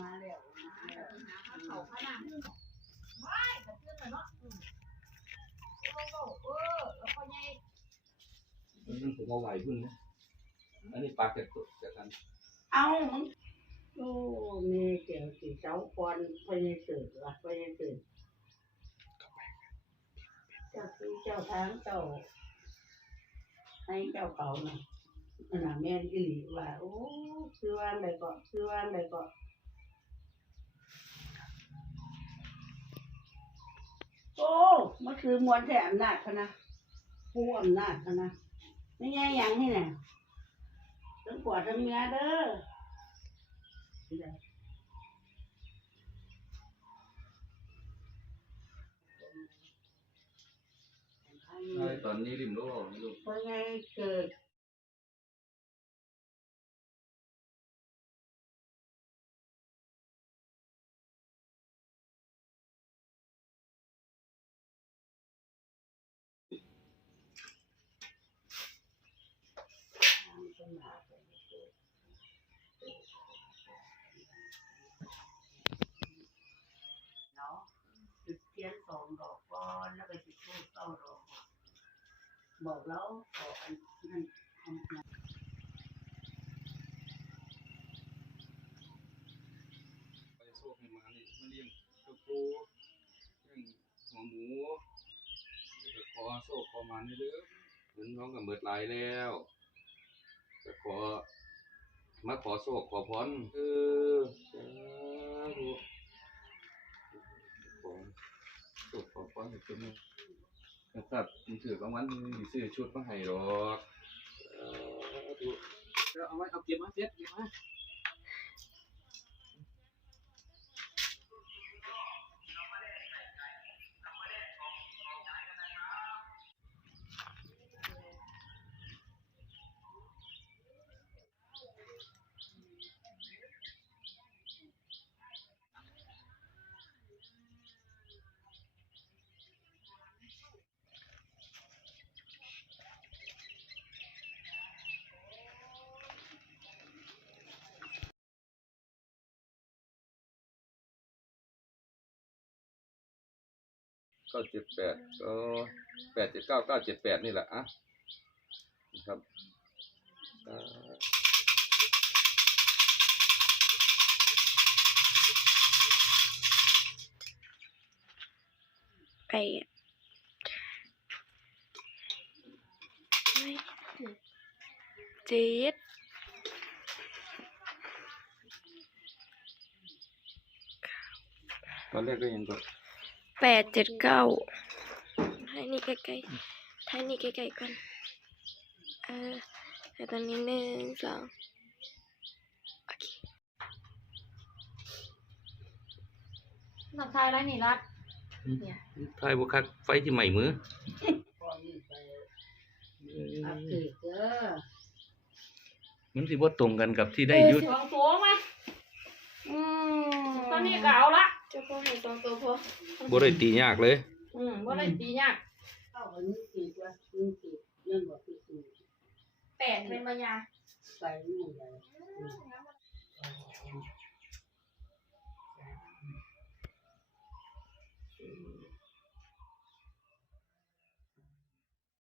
มาแล้วมาแล้วเขาขนาดนี้ว้ายกระเทือนเลยเนาะอืมโอ้โหเออแล้วก็ไงมันผมเอาไหวพึ่งนะอันนี้ปลาเก็ดตัวเก็ดกันเอาโอ้แม่เจ้าสิเจ้าคอนไปในสื่อว่ะไปในสื่อเจ้าที่เจ้าทางเจ้าให้เจ้าเขาหน่ะนั่ นน่ะแม่นอีหลีว่าโอ้คือว่าอะไรก็คือว่าอะไรก็โอ้มันคือมวลแท้อำนาจเขานะผู้อำนาจเขานะไม่ใช่หยังนี่น่ะทั้งปวดทั้งเมียเด้อตอนนี้ริมโลกลูกเพราะไงเกิด เนาะจุดเทียนสองดอกก่อนแล้วไปจุดทูบเก้าดอกบอกแล้วขอกอันนั้นอันนั้นไปโซ่ให้มานี่มาเลี้ยงตัวปูเลี้ยงหัวหมูเดี๋ยวขอโซ่ขอมานี่เด้อเหมือนน้องกับเบิดหลายแล้ว มาขอโชคขอพรเออสาธุขอโชคขอพรให้เป็นนะครับมีถือบางวันมีซื้อชุดมาให้หรอกสาธุ เดี๋ยวเอาไว้เอาเก็บมาเซ็ตเก็บมา เก้าเจ็ดแปดก็แปดเจ็ดเก้าเก้าเจ็ดแปดนี่แหละอะนะครับอ่าแปดเจ็ดตอนแรกก็ยังก็ แปดเจ็ดเก้าให้นี่ใกล้ๆให้นี่ใกล้ๆก่อนเออแต่ตอนนี้หนึ่งสองโอเคน้ำชายไรนี่รัดทายบุคักไฟที่ใหม่มือก่อนนี้ไปอักเสบเด้อมันสิบ่ตรงกันกับที่ได้ยุดสองตัวมาอืมตอนนี้ก็เอาละเจะพ่อให้สองตัวพอบ่ได้ตียากเลย อืมว่าได้ตียากเข้าอันนี้สิว่านี่สิเรื่องบอกที่สิแปดเป็นปัญญาไปนี่เลยอืม